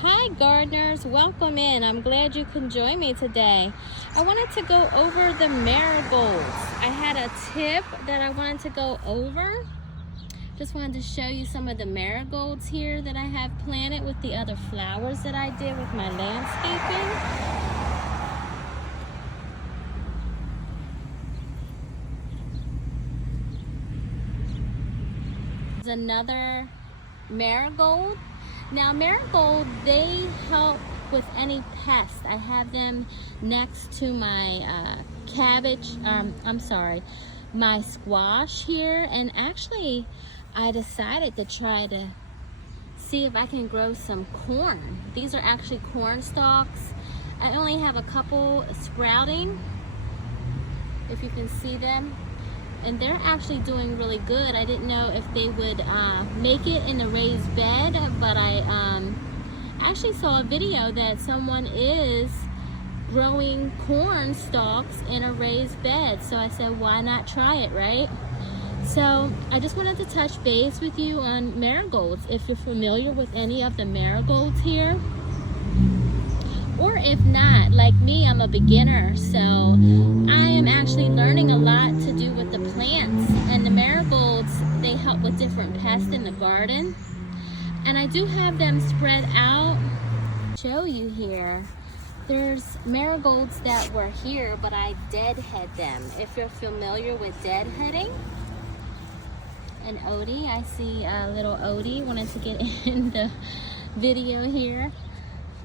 Hi gardeners, welcome in. I'm glad you can join me today. I wanted to go over the marigolds. I had a tip that I wanted to go over. Just wanted to show you some of the marigolds here that I have planted with the other flowers that I did with my landscaping. There's another marigold. Now marigold, they help with any pest. I have them next to my my squash here, and actually I decided to try to see if I can grow some corn. These are actually corn stalks. I only have a couple sprouting, if you can see them, and they're actually doing really good. I didn't know if they would make it in a raised bed, but I actually saw a video that someone is growing corn stalks in a raised bed, so I said why not try it, right? So I just wanted to touch base with you on marigolds, if you're familiar with any of the marigolds here, or if not, like me, I'm a beginner, so I am actually learning a lot to do with the plants. And the marigolds, they help with different pests in the garden, and I do have them spread out. Show you here, there's marigolds that were here, but I deadhead them. If you're familiar with deadheading. And Odie, I see a little Odie wanted to get in the video here.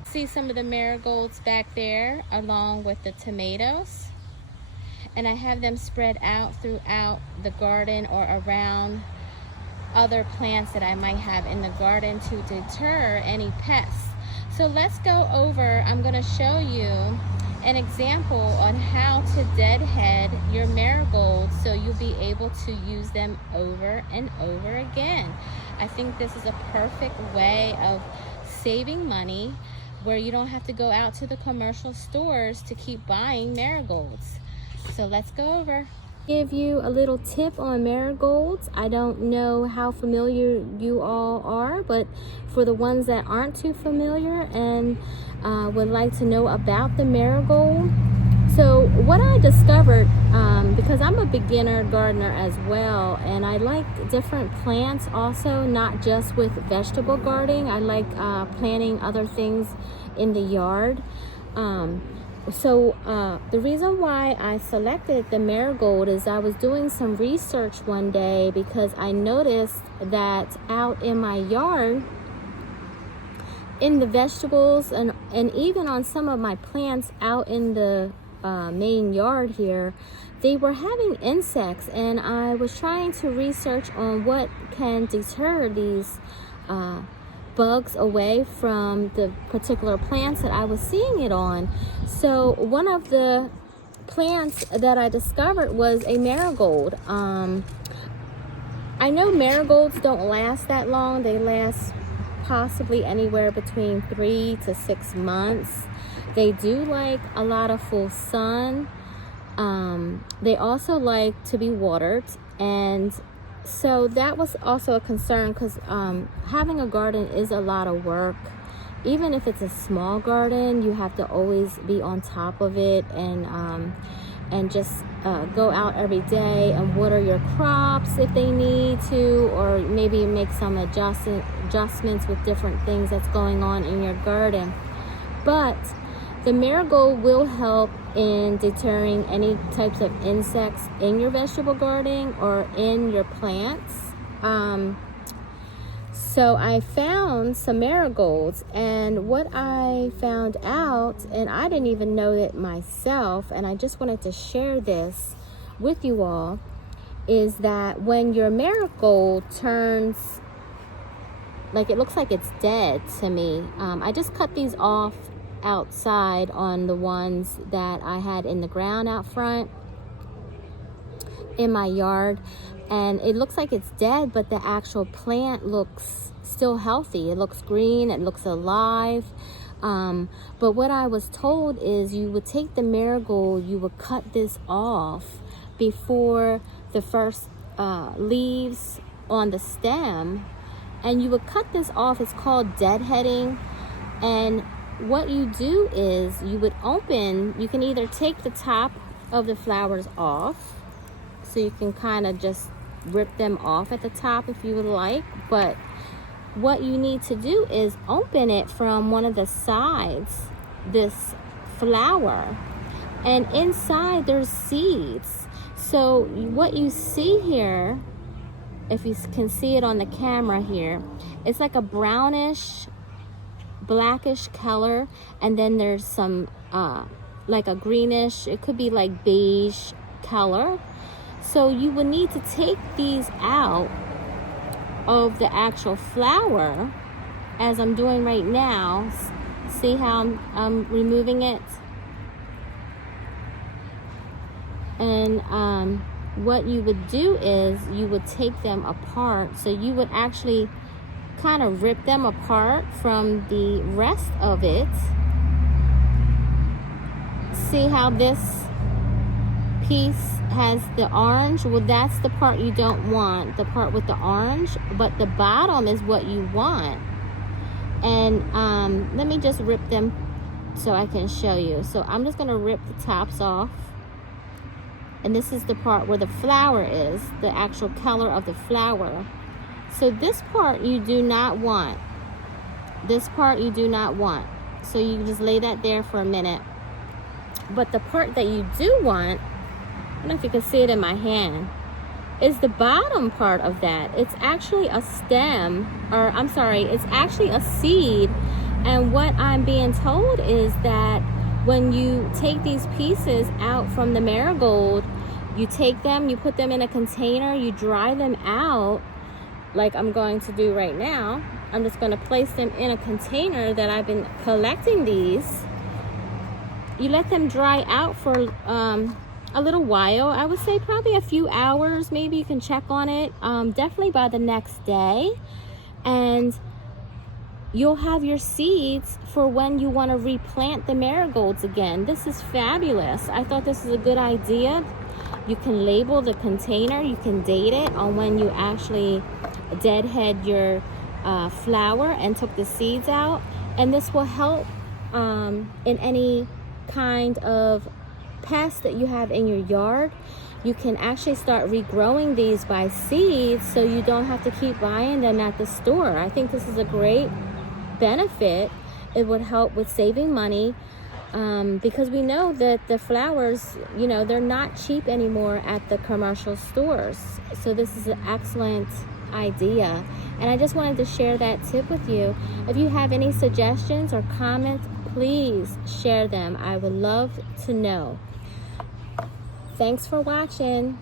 See some of the marigolds back there along with the tomatoes, and I have them spread out throughout the garden or around other plants that I might have in the garden to deter any pests. So let's go over, I'm going to show you an example on how to deadhead your marigolds so you'll be able to use them over and over again. I think this is a perfect way of saving money, where you don't have to go out to the commercial stores to keep buying marigolds. So let's go over. Give you a little tip on marigolds. I don't know how familiar you all are, but for the ones that aren't too familiar and would like to know about the marigold, so what I discovered, because I'm a beginner gardener as well, and I like different plants also, not just with vegetable gardening. I like planting other things in the yard. So the reason why I selected the marigold is I was doing some research one day, because I noticed that out in my yard, in the vegetables and even on some of my plants out in the main yard here, they were having insects, and I was trying to research on what can deter these bugs away from the particular plants that I was seeing it on. So one of the plants that I discovered was a marigold. I know marigolds don't last that long. They last possibly anywhere between 3 to 6 months. They do like a lot of full sun. They also like to be watered, and so that was also a concern, because having a garden is a lot of work. Even if it's a small garden, you have to always be on top of it, and just go out every day and water your crops if they need to, or maybe make some adjustments with different things that's going on in your garden. But the marigold will help in deterring any types of insects in your vegetable garden or in your plants. So I found some marigolds, and what I found out, and I didn't even know it myself, and I just wanted to share this with you all, is that when your marigold turns, like, it looks like it's dead to me. I just cut these off outside on the ones that I had in the ground out front in my yard, and it looks like it's dead, but the actual plant looks still healthy. It looks green, it looks alive. But what I was told is you would take the marigold, you would cut this off before the first leaves on the stem, and you would cut this off. It's called deadheading. And what you do is you would open, you can either take the top of the flowers off, so you can kind of just rip them off at the top if you would like, but what you need to do is open it from one of the sides, this flower, and inside there's seeds. So what you see here, if you can see it on the camera here, it's like a brownish blackish color, and then there's some like a greenish, it could be like beige color. So you would need to take these out of the actual flower, as I'm doing right now. See how I'm removing it? And what you would do is you would take them apart. So you would actually kind of rip them apart from the rest of it. See how this piece has the orange? Well, that's the part you don't want, the part with the orange, but the bottom is what you want. And let me just rip them so I can show you. So I'm just going to rip the tops off. And this is the part where the flower is, the actual color of the flower. So this part you do not want. This part you do not want. So you can just lay that there for a minute. But the part that you do want, I don't know if you can see it in my hand, is the bottom part of that. It's actually a stem, or I'm sorry, it's actually a seed. And what I'm being told is that when you take these pieces out from the marigold, you take them, you put them in a container, you dry them out, like I'm going to do right now. I'm just going to place them in a container that I've been collecting these. You let them dry out for a little while. I would say probably a few hours. Maybe you can check on it. Definitely by the next day. And you'll have your seeds for when you want to replant the marigolds again. This is fabulous. I thought this is a good idea. You can label the container. You can date it on when you actually deadhead your flower and took the seeds out. And this will help in any kind of pest that you have in your yard. You can actually start regrowing these by seeds, so you don't have to keep buying them at the store. I think this is a great benefit. It would help with saving money, because we know that the flowers, you know, they're not cheap anymore at the commercial stores. So this is an excellent idea, and I just wanted to share that tip with you. If you have any suggestions or comments, please share them. I would love to know. Thanks for watching.